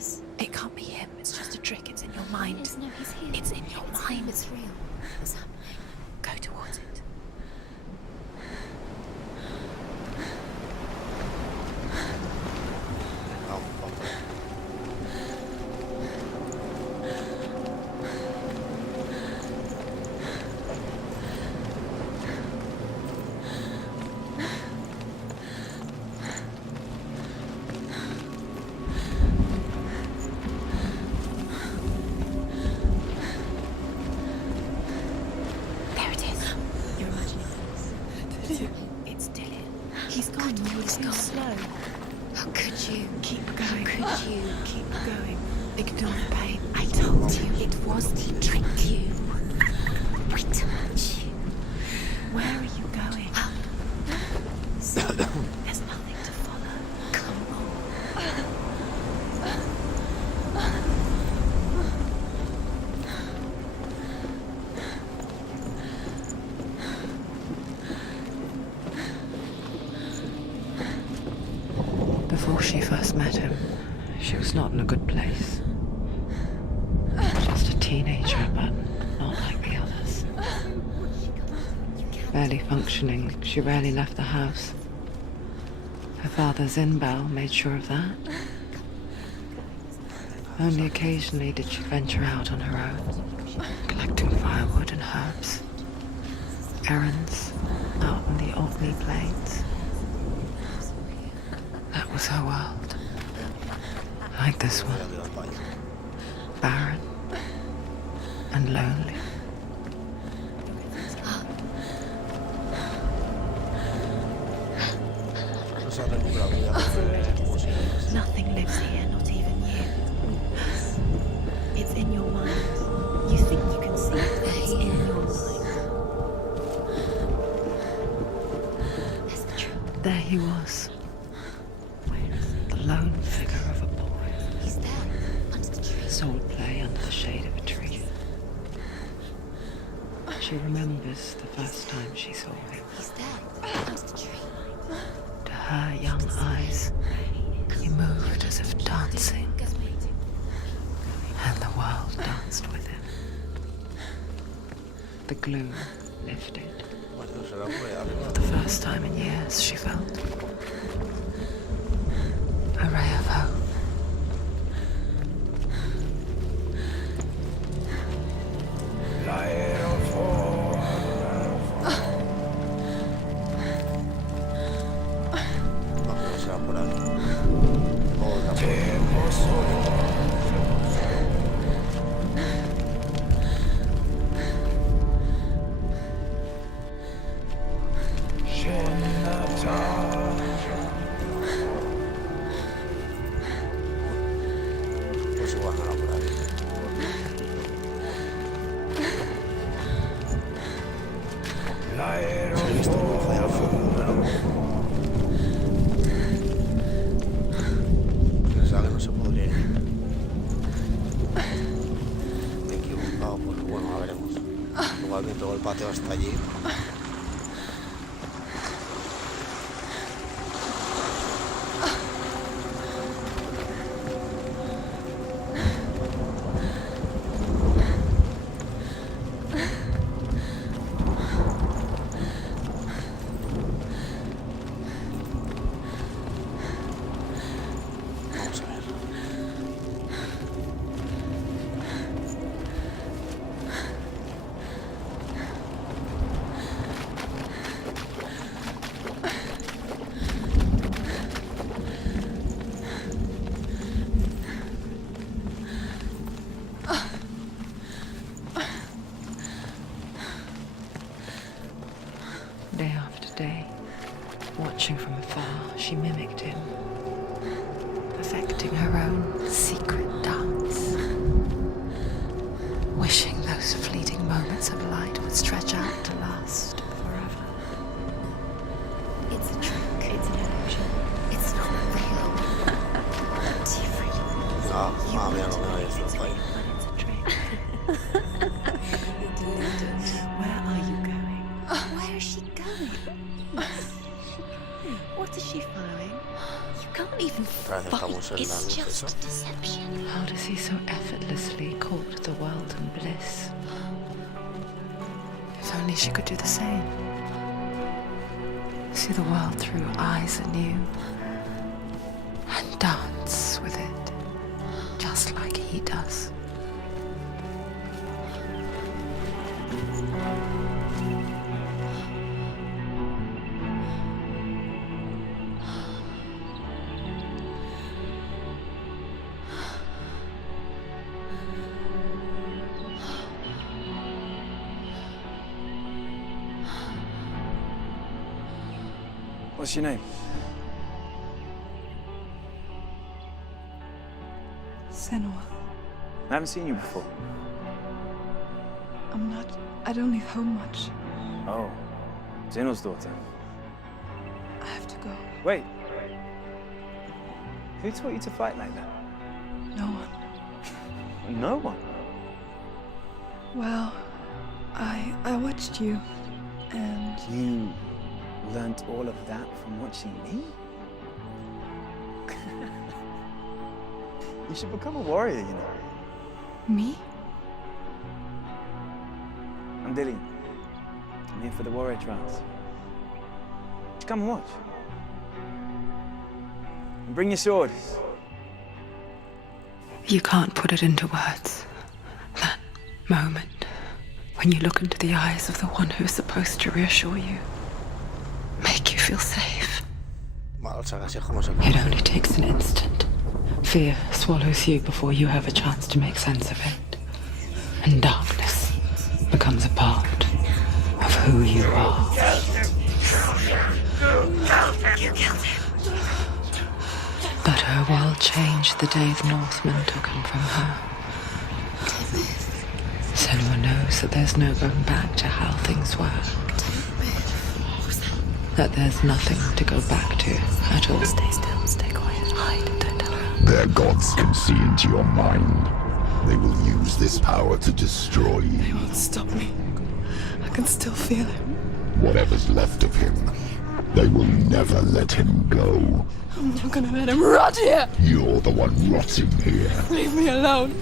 is. It can't be him. It's just a trick. It's in your mind. No, he's here. It's in your mind. It's real. What's happening? Go towards it. It's Dillion. He's gone. He's gone. Slow. How could you? Keep going. How could you? Keep going. Ignore the pain. I told you it was to trick you. Pretty much. Where are you going? Up. So, There's nothing to follow. come on. Before she first met him, she was not in a good place. Just a teenager, but not like the others. Barely functioning, she rarely left the house. Her father's in-bell made sure of that. Only occasionally did she venture out on her own, collecting firewood and herbs. Errands out on the Orkney Plains. That was her world. Like this one. Barren and lonely. Nothing lives here, not even you. It's in your mind. You think you can see it, but it's in your mind. That's the truth. There he was. The lone figure of a boy. He's there, under the tree. Sword play under the shade of a tree. She remembers the first time she saw him. He's there, under the tree. To her young eyes, he moved as if dancing, and the world danced with him. The gloom lifted. For the first time in years, she felt a ray of hope. Pensaba que no se podría ir. Me he equivocado, pues bueno, ya veremos. Igual que todo el patio hasta allí. Vamos a ver. Day after day, watching from afar, she mimicked him, perfecting her own secret dance, wishing those fleeting moments of light would stretch out to last forever. It's a trick. It's an illusion. It's not real. Different. Ah, mira lo que me ha dicho el país. It's a trick. Where are you going? Where is she going? What is she following? You can't even even Otra vez fun. estamos en la It's luz esa. just deception. How does he so effortlessly court the world and bliss? If only she could do the same. See the world through eyes anew and dance with it, just like he does. What's your name? Senua. I haven't seen you before. I don't leave home much. Oh, Zeno's daughter. I have to go. Wait. Who taught you to fight like that? No one. No one. Well, I watched you, and You learnt all of that from watching me? You should become a warrior, you know. me? I'm Dillion. I'm here for the warrior trials. Just come and watch. And bring your sword. You can't put it into words. That moment when you look into the eyes of the one who is supposed to reassure you, make you feel safe. Vale, o sea, que así es como se It only takes an instant. Fear swallows you before you have a chance to make sense of it. And darkness becomes a part of who you are. But her world changed the day the Northmen took him from her. Senua knows that there's no going back to how things were. That there's nothing to go back to at all. Stay still, stay quiet, hide, don't tell her. Their gods can see into your mind. They will use this power to destroy They you. won't stop me. I can still feel him. Whatever's left of him, they will never let him go. I'm not gonna let him rot here. You're the one rotting here. Leave me alone.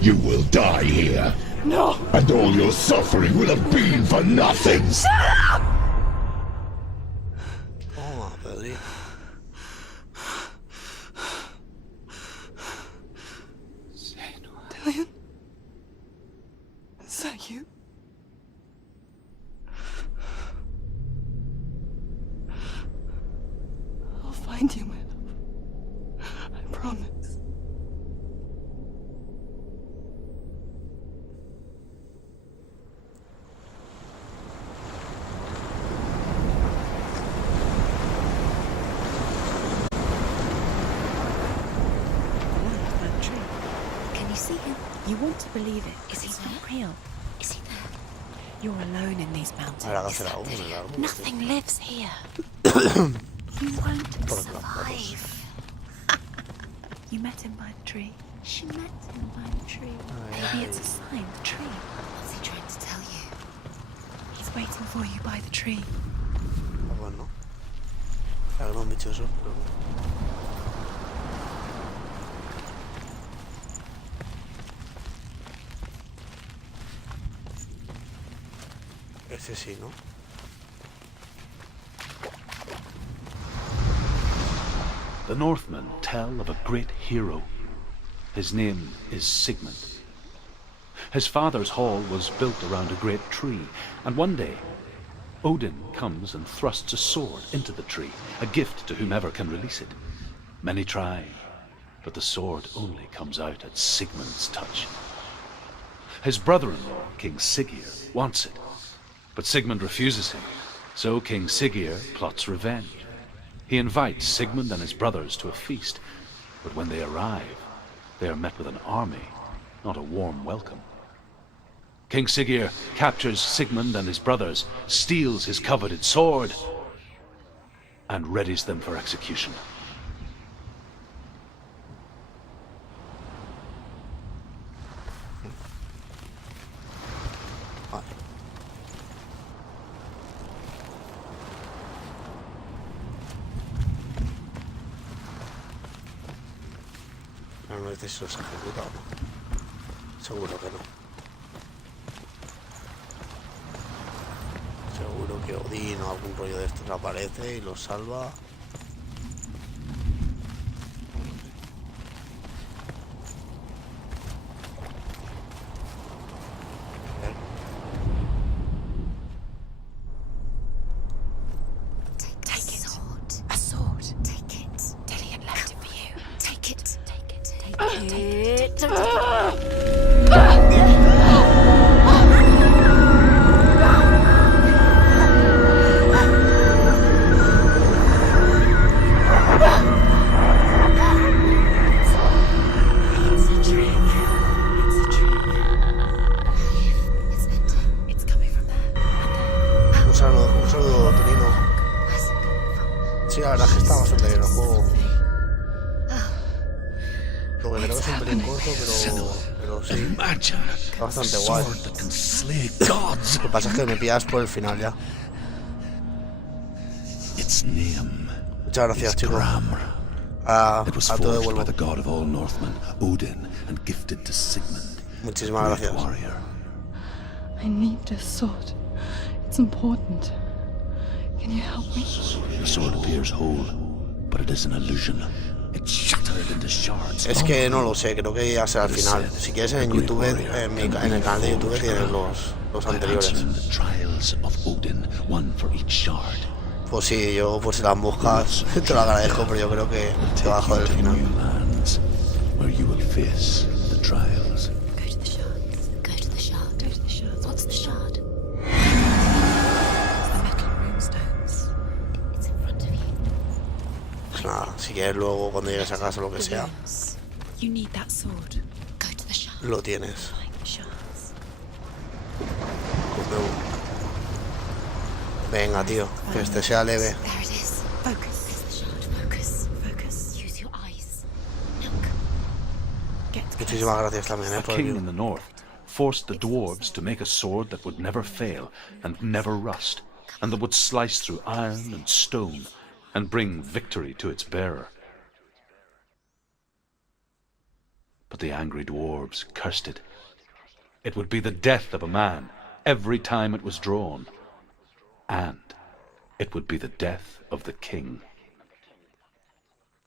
You will die here. No. And all your suffering will have been for nothing. Toma, Pedri. Dillion? Is that you? I'll find you, my love. I promise. Can you see him? You want to believe it. Is he It's there? not real. Is he there? You're alone in these A ver, mountains. hágase la una, la una. Nothing lives here. You won't survive. You met him by the tree. She met him by a tree. Maybe it's a sign, the tree. What's he trying to tell you? He's waiting for you by the tree. Ah, bueno. Claro, no han dicho eso, pero... Ese sí, ¿no? The Northmen tell of a great hero. His name is Sigmund. His father's hall was built around a great tree, and one day Odin comes and thrusts a sword into the tree, a gift to whomever can release it. Many try, but the sword only comes out at Sigmund's touch. His brother-in-law, King Siggeir, wants it, but Sigmund refuses him, so King Siggeir plots revenge. He invites Sigmund and his brothers to a feast, but when they arrive, they are met with an army, not a warm welcome. King Siggeir captures Sigmund and his brothers, steals his coveted sword, and readies them for execution. Vale. este si los ejecuta o no. Seguro que no. Seguro que Odín o algún rollo de estos aparece y los salva. Take it. A sword. Take it. Dillion left it for you. Take it. Take it. Take it. Un saludo, Tonino. Sí, la verdad es que está bastante bien el juego. Lo que creo que es un pelín corto, pero sí. Está bastante guay. Lo que pasa es que me pillas por el final ya. Muchas gracias, chicos. A todo devuelvo. Muchísimas gracias. I need this sword. It's important. Can you help me? The sword appears whole, but it is an illusion. It's shattered into shards. Es que no lo sé, creo que ya será al final. Si quieres en YouTube, en el canal de YouTube tienes los anteriores. Pues sí, yo por si las buscas te lo agradezco, pero yo creo que te va a joder el final. Where you will face the trials. Go to the shards. Go to the shard. Go to the shard. What's the shard? The metal runestones. It's in front of you. Pues nada, si quieres luego cuando llegues a casa o lo que sea, You need that sword. Go to the shard. lo tienes. Find the shards. Venga, tío, que este sea leve. There it is. Focus. There's the shard. Focus. Focus. Use your eyes. Look. Get close. Muchísimas gracias también, A por el king vídeo. in the north forced the dwarves to make a sword that would never fail and never rust, and that would slice through iron and stone and bring victory to its bearer. But the angry dwarves cursed it. It would be the death of a man every time it was drawn, and it would be the death of the king.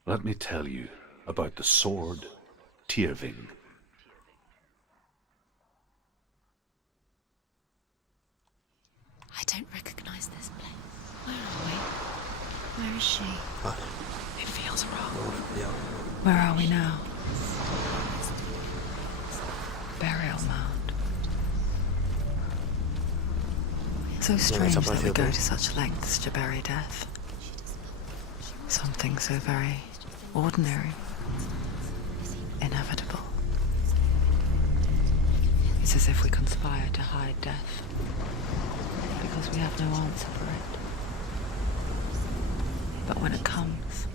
Let me tell you about the sword Tyrving. I don't recognize this place. Where are we? Where is she? Vale, It feels wrong. ya. Where are we now? Burial mound. So strange that we go to such lengths to bury death. Something so very ordinary, inevitable. It's as if we conspire to hide death, because we have no answer for it. But when it comes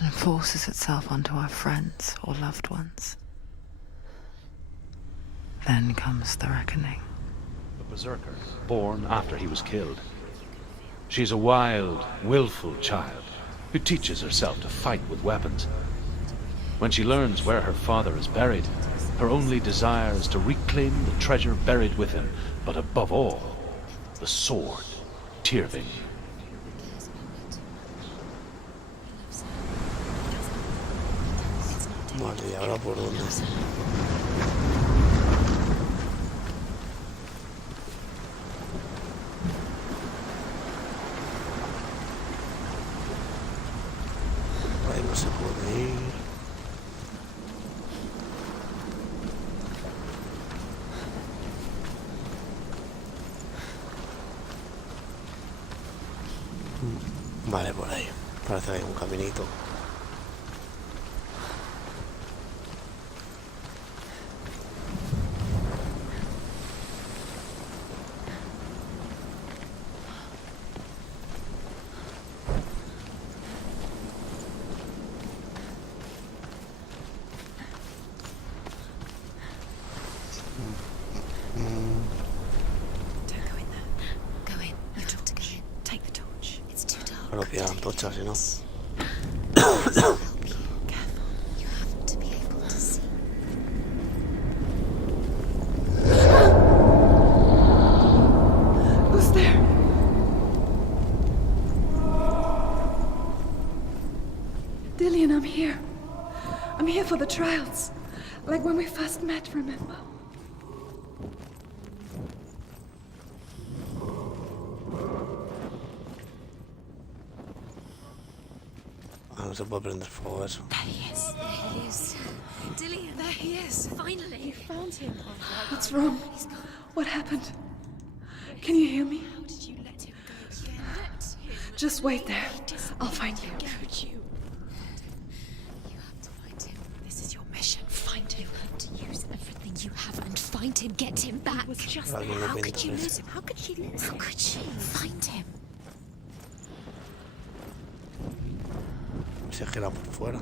and forces itself onto our friends or loved ones, then comes the reckoning. A berserker, born after he was killed. She's a wild, willful child who teaches herself to fight with weapons. When she learns where her father is buried, her only desire is to reclaim the treasure buried with him, but above all, the sword, Tyrving. Vale, ¿y ahora por dónde? Ahí no se puede ir. Vale, por ahí. Parece que hay un caminito. Don't go in there. Go in. You have to go in. Take the torch. It's too dark. Pero pillar antorchas, si no. Help you. Careful. You have to be able for the trials. Like when we first met, remember? Ah, no se puede prender fuego eso. There he is. There he is. Dillion, there he is. Finally. You found him. What's wrong? What happened? Can you hear me? How did you let him go? Just wait there. I'll find you. Could you? You have to find him. This is your mission. Find him. You have to use everything you have and find him. Get him back. It was just Claro, no How me could you interesa. lose him? How could she lose him? How could she? Find him. Se gira por fuera.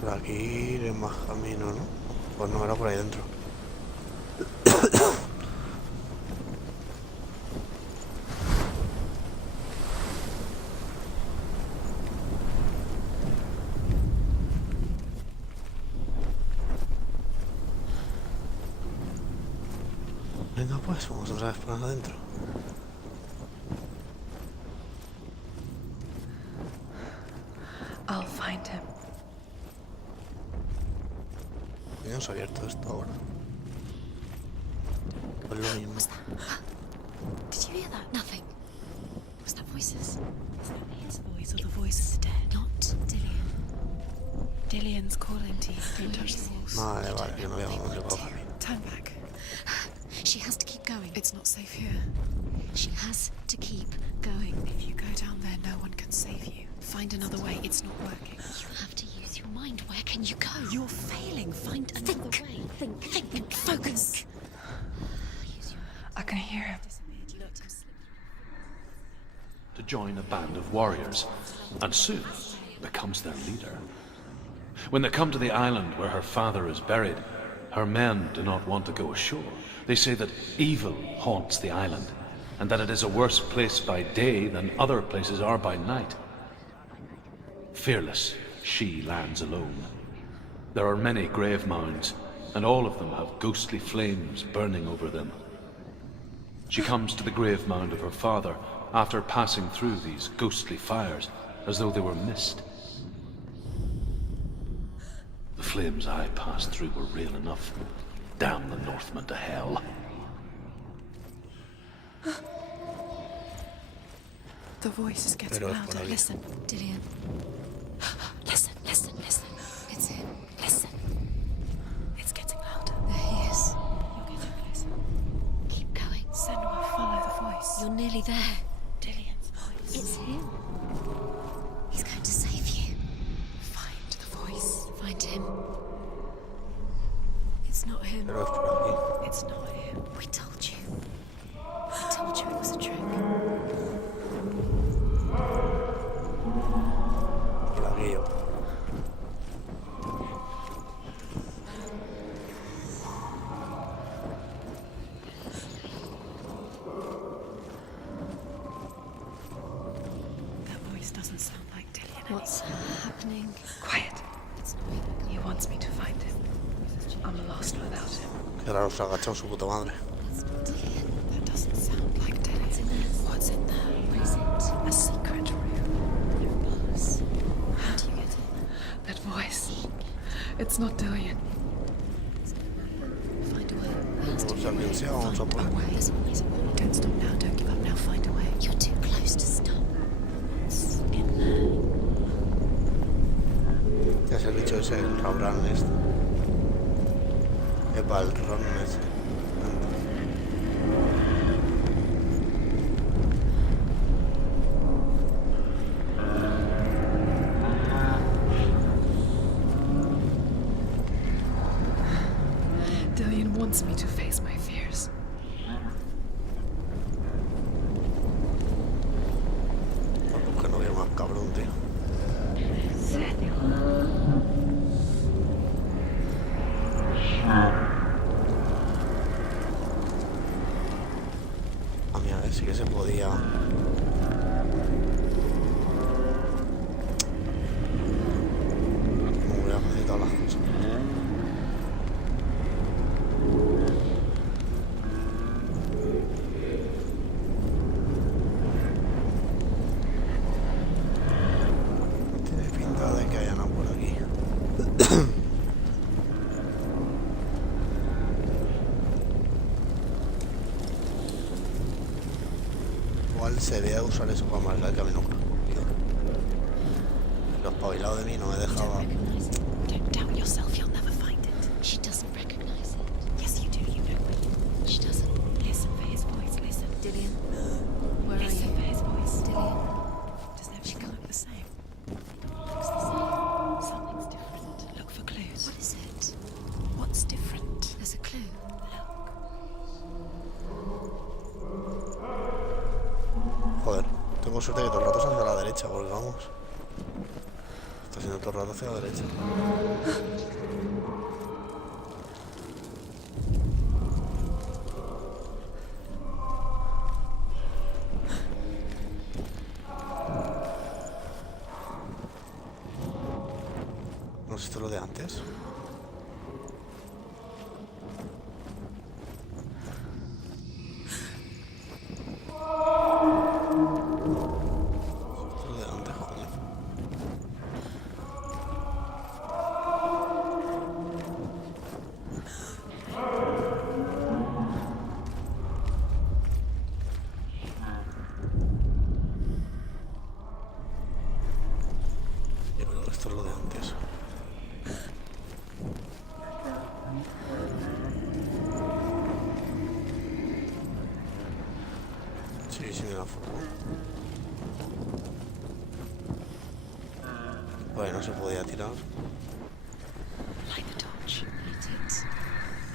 Por aquí iré más camino, ¿no? Pues no, era por ahí dentro. Venga pues, vamos otra vez por adentro. I'll find him. Ya se ha abierto esto ahora. Pues lo mismo. What's that? Did you hear that? Nothing. Was that voices? Is that his voice or the voice of the dead? Not Dillion. Dillion's calling to you. Don't touch the walls. Vale, vale, yo no veo dónde coja. Turn back. She has to keep going. It's not safe here. She has to keep going. If you go down there, no one can save you. Find another way. It's not working. You have to use your mind. Where can you go? You're failing. Find another Think. way. Think. Focus. Use your I can hear him. To join a band of warriors, and soon becomes their leader. When they come to the island where her father is buried, her men do not want to go ashore. They say that evil haunts the island, and that it is a worse place by day than other places are by night. Fearless, she lands alone. There are many grave mounds, and all of them have ghostly flames burning over them. She comes to the grave mound of her father after passing through these ghostly fires, as though they were mist. The flames I passed through were real enough. Damn the Northmen to hell. The voice is getting Pero es por louder. aquí. Listen. Dillion. Listen. It's him. Listen. It's getting louder. There he is. You're getting closer. Keep going. Senua, follow the voice. You're nearly there. Dillion's voice. It's him. He's going to save you. Find the voice. Find him. It's not him. Pero es por aquí. It's not him. We told you. We told you it was a trick. Por aquí yo. That voice doesn't sound like Dillion. What's happening? Quiet. It's not him. He wants me to find him. I'm lost without him. Que raro se ha agachado su puta madre. That's not Dillion. That doesn't sound like What's in Dillion. there? What's in there? What is it? A secret room. Bars. How do you get in? That voice. It's not Dillion. Find a way. There has to Pues alguien sea, vamos a por be a él. way. There's always a way. Don't stop now. Don't give up now. Find a way. You're too close to stop. It's in there. Ya es el bicho ese, el Rabran este. Epa, el Ron ese. Dillion wants me to face my fears. Que no veo más cabrón, tío. A mí a ver, sí que se podía. Me hubiera facilitado las cosas. Tiene pinta de que haya nada por aquí. Igual se debe usar eso para marcar el camino. Lo espabilado de mí no me dejaba. Don't doubt yourself, you'll never find it. She doesn't recognize it. Yes, you do, you know it. She doesn't. Listen for his voice, listen. Dillion, where are you? Listen for his voice. Dillion. Doesn't everything look the same? Looks the same. Something's different. Look for clues. What is it? What's different? There's a clue. Joder, tengo suerte que todo el rato es hacia la derecha, porque vamos. Está siendo todo el rato hacia la derecha. ¿No es esto lo de antes? Lo de antes, joder. Yo creo que esto es lo de antes. Sí, sí, me la foto. Bueno, no se podía tirar. Light the torch. Light it.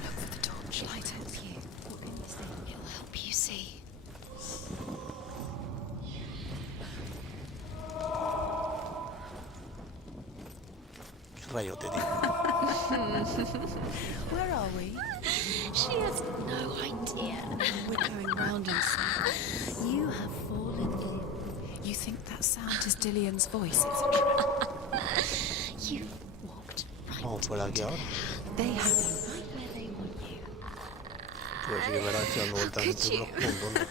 Look for the torch. Light it. You. What can you see? It'll help you see. Qué rayote, tío. Where are we? She has no idea. We're going round in circles. You have fallen in. You think that sound is Dillion's voice? It's a trap. You walked right. Vamos por aquí ahora. They have you right where they want you. Pues sí que verás, estoy dando vueltas en círculos como un tonto.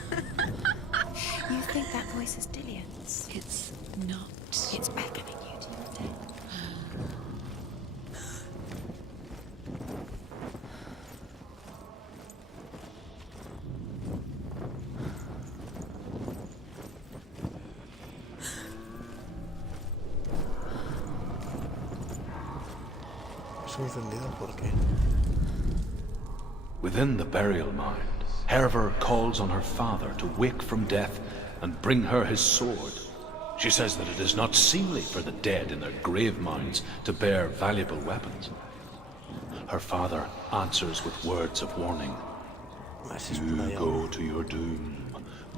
You think that voice is Dillion's? It's not. It's beckoning you to your death. Estoy encendido, ¿por qué? Within the burial mound, Herver calls on her father to wake from death and bring her his sword. She says that it is not seemly for the dead in their grave mounds to bear valuable weapons. Her father answers with words of warning. You go to your doom.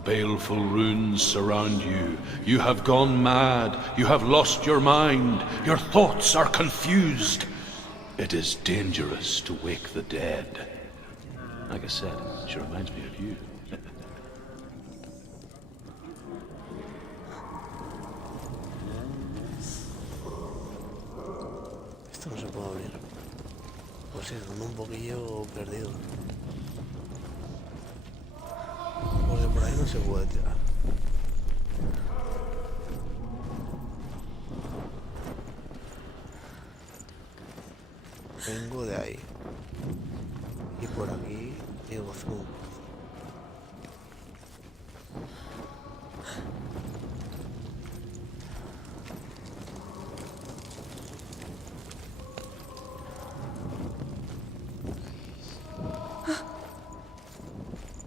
Baleful runes surround you. You have gone mad. You have lost your mind. Your thoughts are confused. It is dangerous to wake the dead. Like I said, she reminds me of you. Esto no se puede abrir. Pues sí, ando un poquillo perdido. Porque por ahí no se puede tirar. Vengo de ahí. Y por aquí digo zoom.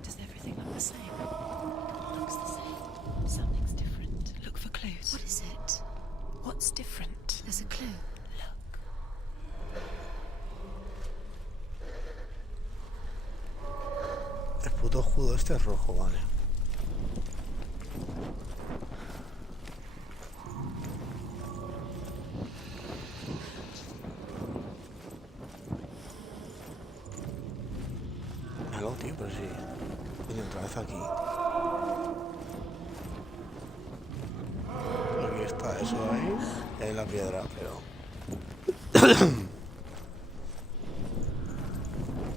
Does everything look the same? Looks the same. Something's different. Look for clues. What is it? What's different? There's a clue. Look. El puto escudo este es rojo, vale. tío, pero sí. Coño, otra vez aquí. Aquí está eso ahí. Y ahí la piedra, pero...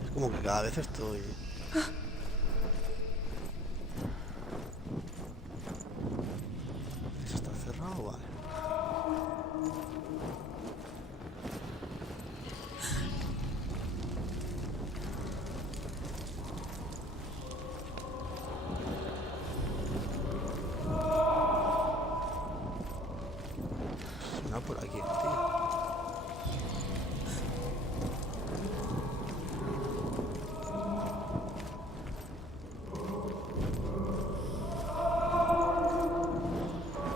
Es como que cada vez estoy... ¿Eso está cerrado? Vale. Suena por aquí, tío.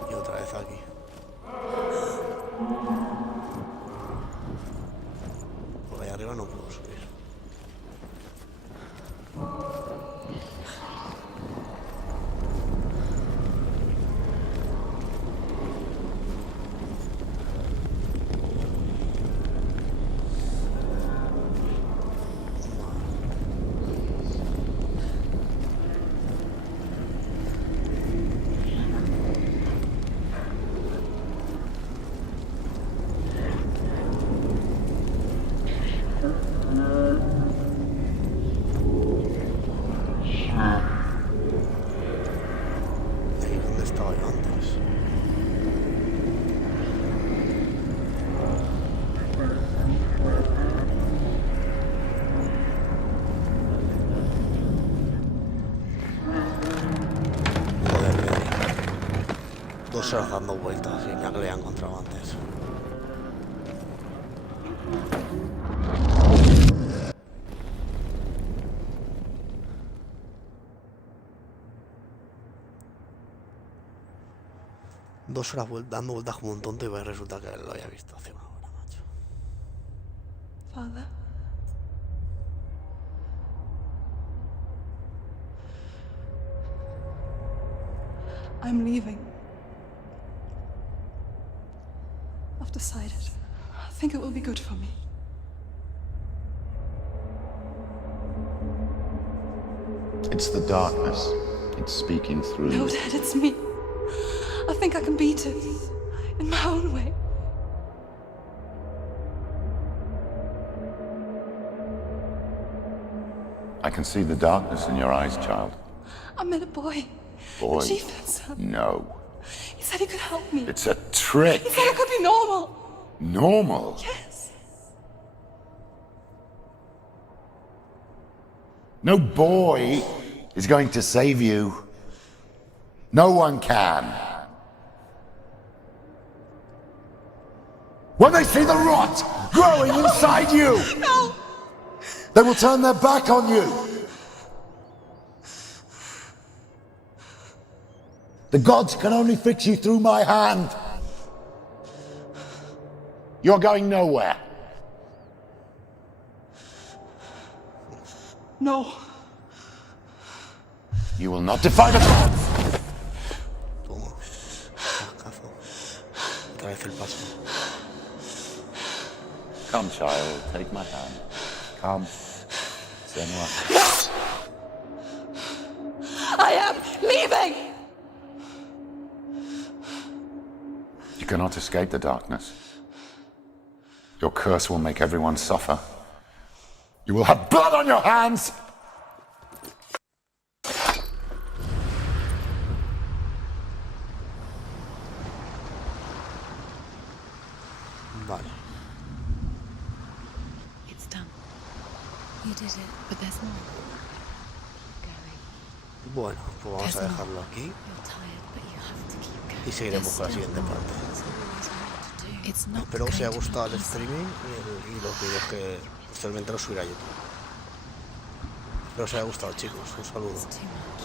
Y otra vez aquí. Por ahí arriba no puedo subir. Ahí es donde estaba yo antes. Joder, que 2 horas dando vueltas y ya que le había encontrado antes. Dos horas dando vueltas como un tonto y resulta que lo había visto hace una hora, macho. Father? I'm leaving. I've decided. I think it will be good for me. It's the darkness. It's speaking through No, you. Dad, it's me. I think I can beat it. In my own way. I can see the darkness in your eyes, child. I met a boy. Boy. The chief had son. No. He said he could help me. It's a trick. He said I could be normal. Normal. Yes. No boy is going to save you. No one can. When they see the rot growing inside you, No! they will turn their back on you. The gods can only fix you through my hand. You're going nowhere. No. You will not defy the gods. Toma. Cascazo. Otra vez el paso. Come, child, take my hand. Come. Senua. I am leaving! You cannot escape the darkness. Your curse will make everyone suffer. You will have blood on your hands! Vale. It's done. You did it, but there's more. Going. Bueno, pues vamos a dejarlo aquí You're tired, but you have to keep going. y seguiremos con la siguiente parte. It's not Espero que os haya going to gustado el be easy. streaming y los vídeos que posteriormente los subiré a YouTube. Espero que os haya gustado, chicos. Un saludo. It's too much.